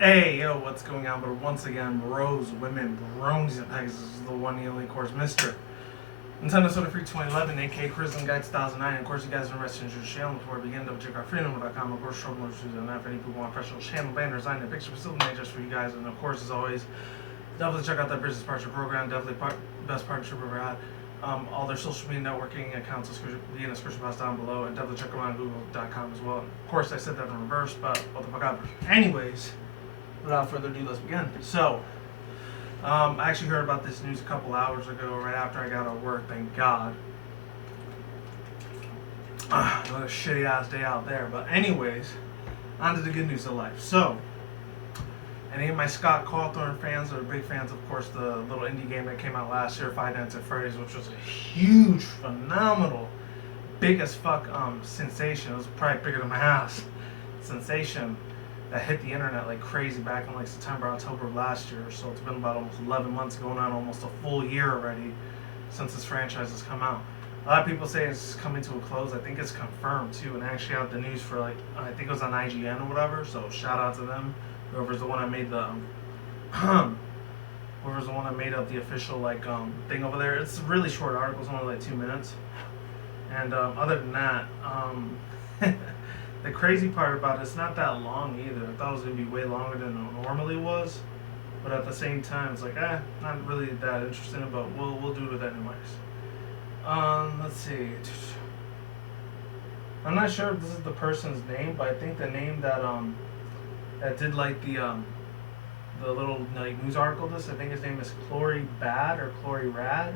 Hey, yo, what's going on? But once again, bros, women, bronies, and pegasisters is the one and only, of course, Mr. Nintendo Soda Free 2011, aka Prison Guide 2009. Of course, you guys are invested in your channel before we begin. Double check our freedom.com. Of course, show more reviews and if any people want professional channel banners, design and picture facility just for you guys. And of course, as always, definitely check out that business partnership program. Definitely best partnership we've ever had. All their social media networking accounts will be in the description box down below, and definitely check them out on google.com as well. Of course, I said that in reverse, but what the fuck ever. Anyways, without further ado, let's begin. So, I actually heard about this news a couple hours ago, right after I got out of work. Thank God. Another shitty ass day out there. But anyways, on to the good news of life. So, any of my Scott Cawthorn fans are big fans, of course, the little indie game that came out last year, Five Nights at Freddy's, which was a huge, phenomenal, big as fuck sensation. It was probably bigger than my house. Sensation that hit the internet like crazy back in like September, October of last year. So it's been about almost 11 months, going on almost a full year already since this franchise has come out. A lot of people say it's coming to a close. I think it's confirmed too, and I actually had the news for like, I think it was on IGN or whatever. So shout out to them. Whoever's the one that made the whoever's the one that made up the official like thing over there. It's a really short article. It's only like 2 minutes. And other than that, the crazy part about it's not that long either. I thought it was gonna be way longer than it normally was, but at the same time, it's like not really that interesting. But we'll do it anyways. Let's see. I'm not sure if this is the person's name, but I think the name that did like the little like news article. This, I think his name is Clory Bad or Clory Rad.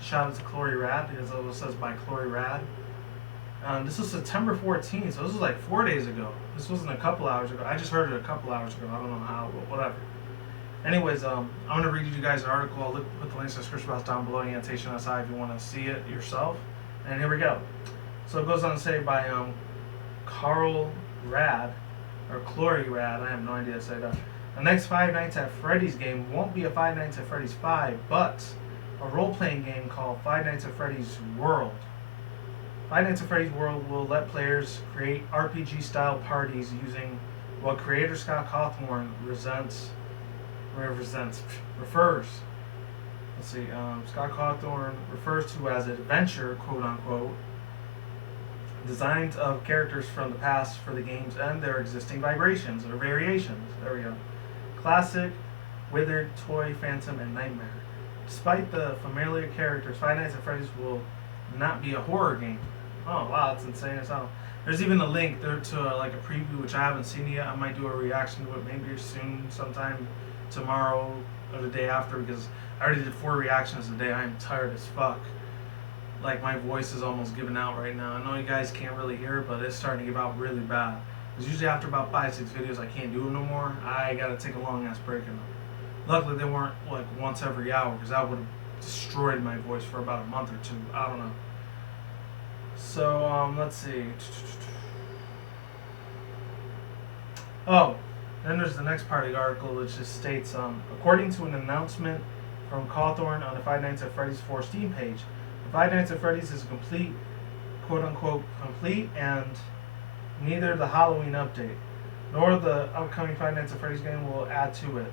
Shout out to Clory Rad because it also says by Clory Rad. This was September 14th, so this was like 4 days ago. This wasn't a couple hours ago. I just heard it a couple hours ago. I don't know how, but whatever. Anyways, I'm gonna read you guys an article. I'll put the links in the description box down below, annotation aside, if you want to see it yourself. And here we go. So it goes on to say by Carl Rad or Clory Rad. I have no idea how to say that. The next Five Nights at Freddy's game won't be a Five Nights at Freddy's 5, but a role-playing game called Five Nights at Freddy's World. Five Nights at Freddy's World will let players create RPG-style parties using what creator Scott Cawthorn refers. Let's see. Scott Cawthorn refers to as adventure, quote unquote, designs of characters from the past for the games and their existing vibrations or variations. There we go. Classic, Withered, Toy, Phantom, and Nightmare. Despite the familiar characters, Five Nights at Freddy's will not be a horror game. Oh wow, that's insane as hell. There's even a link there to like a preview, which I haven't seen yet. I might do a reaction to it maybe soon, sometime tomorrow or the day after, because I already did 4 reactions today. I am tired as fuck. Like my voice is almost giving out right now. I know you guys can't really hear it, but it's starting to give out really bad. Because usually after about 5-6 videos, I can't do them no more. I gotta take a long ass break in them. Luckily, they weren't like once every hour, because that would have destroyed my voice for about a month or 2. I don't know. So, let's see. Oh, then there's the next part of the article, which just states, according to an announcement from Cawthorn on the Five Nights at Freddy's 4 Steam page, the Five Nights at Freddy's is complete, quote-unquote, complete, and neither the Halloween update nor the upcoming Five Nights at Freddy's game will add to it.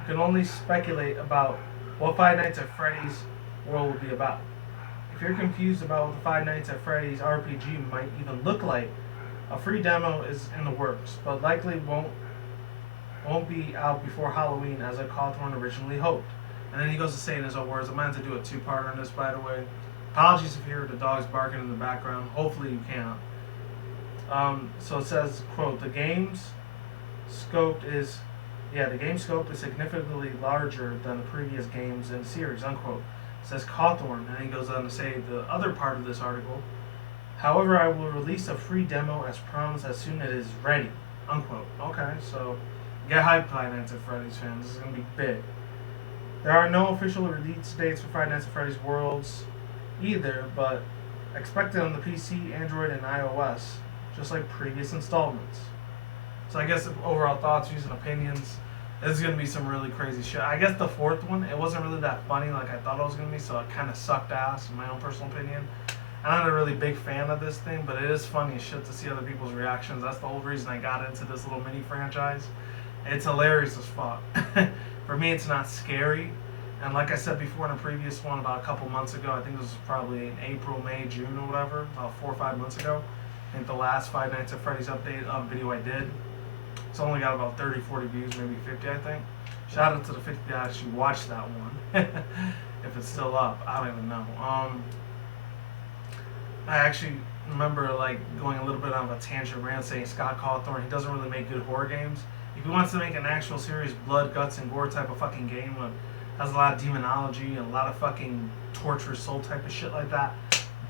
You can only speculate about what Five Nights at Freddy's world will be about. If you're confused about what the Five Nights at Freddy's RPG might even look like, a free demo is in the works, but likely won't be out before Halloween as Cawthorn originally hoped. And then he goes to say in his own words, I meant to do a 2-parter on this, by the way. Apologies if you hear the dogs barking in the background. Hopefully you can't. So it says, quote, the game's scope is significantly larger than the previous games in the series, unquote. Says Cawthorn, and he goes on to say the other part of this article. However, I will release a free demo as promised as soon as it is ready, unquote. Okay, so get hyped, Five Nights at Freddy's fans. This is gonna be big. There are no official release dates for Five Nights at Freddy's Worlds either, but expected on the PC, Android, and iOS, just like previous installments. So I guess overall thoughts, views, and opinions. This is gonna be some really crazy shit. I guess the 4th one, it wasn't really that funny like I thought it was gonna be, so it kind of sucked ass in my own personal opinion. I'm not a really big fan of this thing, but it is funny as shit to see other people's reactions. That's the whole reason I got into this little mini franchise. It's hilarious as fuck. For me, it's not scary. And like I said before in a previous one about a couple months ago, I think this was probably in April, May, June or whatever, about 4 or 5 months ago. I think the last Five Nights at Freddy's update video I did. It's only got about 30, 40 views, maybe 50, I think. Shout out to the 50 that actually watched that one. If it's still up, I don't even know. I actually remember like going a little bit on a tangent rant saying Scott Cawthorn, he doesn't really make good horror games. If he wants to make an actual serious blood, guts, and gore type of fucking game that has a lot of demonology and a lot of fucking torturous soul type of shit like that,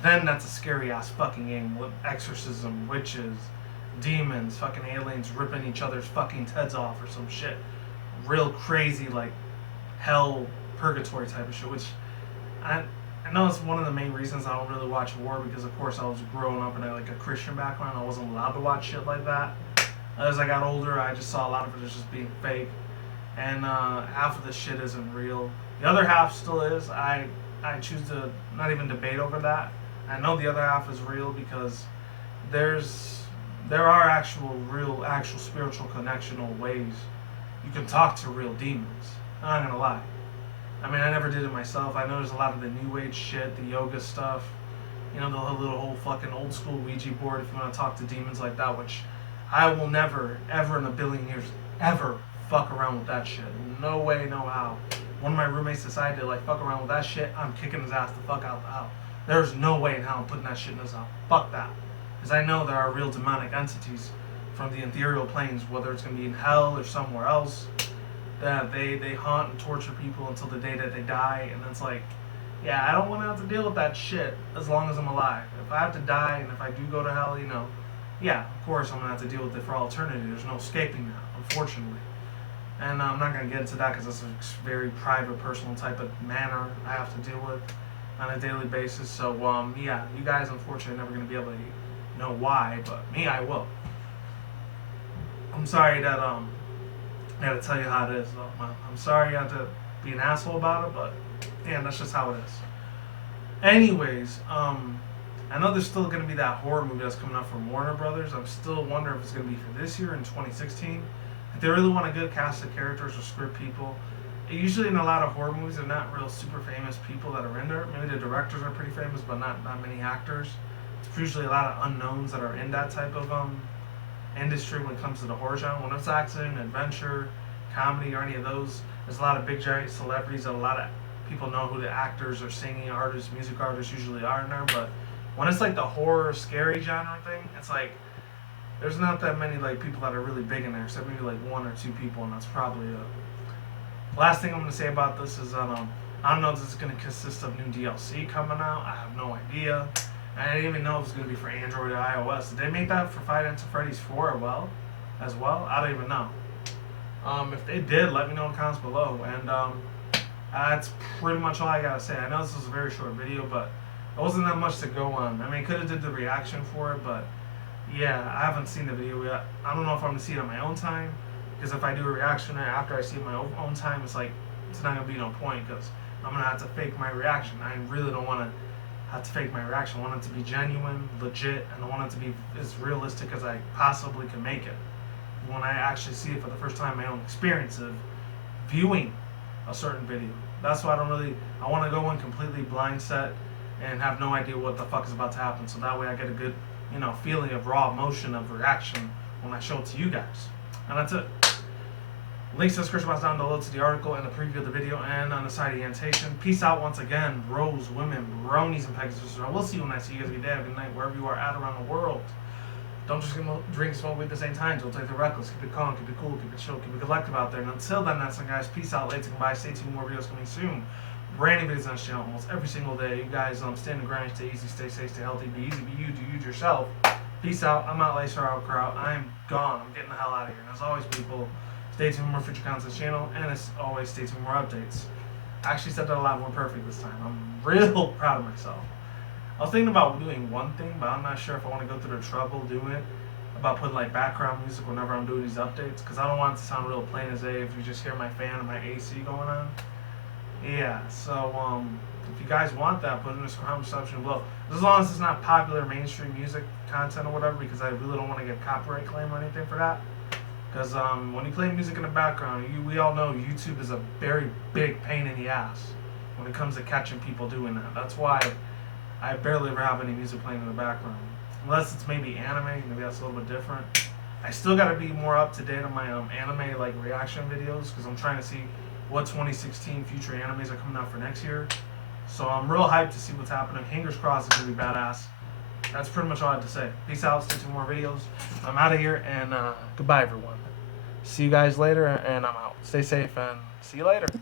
then that's a scary ass fucking game with exorcism, witches, demons, fucking aliens ripping each other's fucking heads off or some shit. Real crazy, like, hell, purgatory type of shit, which I know it's one of the main reasons I don't really watch horror, because of course I was growing up in a Christian background. I wasn't allowed to watch shit like that. As I got older, I just saw a lot of it as just being fake, and half of the shit isn't real. The other half still is. I choose to not even debate over that. I know the other half is real because there are actual spiritual connectional ways you can talk to real demons. I'm not gonna lie. I mean, I never did it myself. I know there's a lot of the new age shit, the yoga stuff, you know, the little whole fucking old school Ouija board if you want to talk to demons like that, which I will never, ever in a billion years, ever fuck around with that shit. No way, no how. One of my roommates decided to like fuck around with that shit, I'm kicking his ass the fuck out the house. There's no way in hell I'm putting that shit in his house. Fuck that. Because I know there are real demonic entities from the ethereal planes, whether it's going to be in hell or somewhere else, that they haunt and torture people until the day that they die. And it's like, yeah, I don't want to have to deal with that shit as long as I'm alive. If I have to die and if I do go to hell, you know, yeah, of course I'm going to have to deal with it for all eternity. There's no escaping that, unfortunately. And I'm not going to get into that because it's a very private, personal type of manner I have to deal with on a daily basis. So, yeah, you guys unfortunately are never going to be able to know why, but me, I will. I'm sorry that, I gotta tell you how it is, though. I'm sorry I had to be an asshole about it, but, yeah, that's just how it is. Anyways, I know there's still going to be that horror movie that's coming out from Warner Brothers. I'm still wondering if it's going to be for this year in 2016. If they really want a good cast of characters or script people, usually in a lot of horror movies, they're not real super famous people that are in there. Maybe the directors are pretty famous, but not many actors. It's usually a lot of unknowns that are in that type of industry when it comes to the horror genre. When it's action, adventure, comedy, or any of those, there's a lot of big giant celebrities that a lot of people know who the actors or singing artists, music artists usually are in there. But when it's like the horror, scary genre thing, it's like there's not that many like people that are really big in there, except maybe like one or two people, and that's probably it. Last thing I'm going to say about this is I don't know if this is going to consist of new DLC coming out. I have no idea. I didn't even know if it's going to be for Android or iOS. Did they make that for Five Nights at Freddy's 4 as well? I don't even know. If they did, let me know in the comments below. And that's pretty much all I got to say. I know this was a very short video, but it wasn't that much to go on. I mean, I could have did the reaction for it, but yeah, I haven't seen the video yet. I don't know if I'm going to see it on my own time, because if I do a reaction after I see it on my own time, it's like, it's not going to be no point, because I'm going to have to fake my reaction. I really don't want to have to fake my reaction. I want it to be genuine, legit, and I want it to be as realistic as I possibly can make it. When I actually see it for the first time, my own experience of viewing a certain video. That's why I want to go in completely blind set and have no idea what the fuck is about to happen. So that way I get a good, feeling of raw emotion of reaction when I show it to you guys. And that's it. Links to the description box down below to the article and the preview of the video and on the side of the annotation. Peace out once again, bros, women, bronies, and pegasisters. I will see you when I see you guys. Good day, good night, wherever you are at around the world. Don't just drink and smoke weed at the same time. Don't take the reckless. Keep it calm, keep it cool, keep it chill, keep it collective out there. And until then, that's it, guys. Peace out, later, goodbye. Stay tuned, more videos coming soon. Brand new videos on this channel almost every single day. You guys, stay in the grind, stay easy, stay safe, stay healthy, be easy, be you, do you yourself. Peace out. I'm out, Lacer Out Crowd. I am gone. I'm getting the hell out of here. And as always, people, stay tuned for more future content on this channel, and as always, stay tuned for more updates. I actually said that a lot more perfect this time. I'm real proud of myself. I was thinking about doing one thing, but I'm not sure if I want to go through the trouble doing it, about putting like background music whenever I'm doing these updates, because I don't want it to sound real plain as day if you just hear my fan and my AC going on. Yeah, so if you guys want that, put it in the comment section below. As long as it's not popular mainstream music content or whatever, because I really don't want to get copyright claim or anything for that. Because when you play music in the background, we all know YouTube is a very big pain in the ass when it comes to catching people doing that. That's why I barely ever have any music playing in the background. Unless it's maybe anime, maybe that's a little bit different. I still got to be more up to date on my anime like reaction videos because I'm trying to see what 2016 future animes are coming out for next year. So I'm real hyped to see what's happening. Fingers crossed it's going to be badass. That's pretty much all I have to say. Peace out. Stay tuned for more videos. I'm out of here, and goodbye, everyone. See you guys later, and I'm out. Stay safe, and see you later.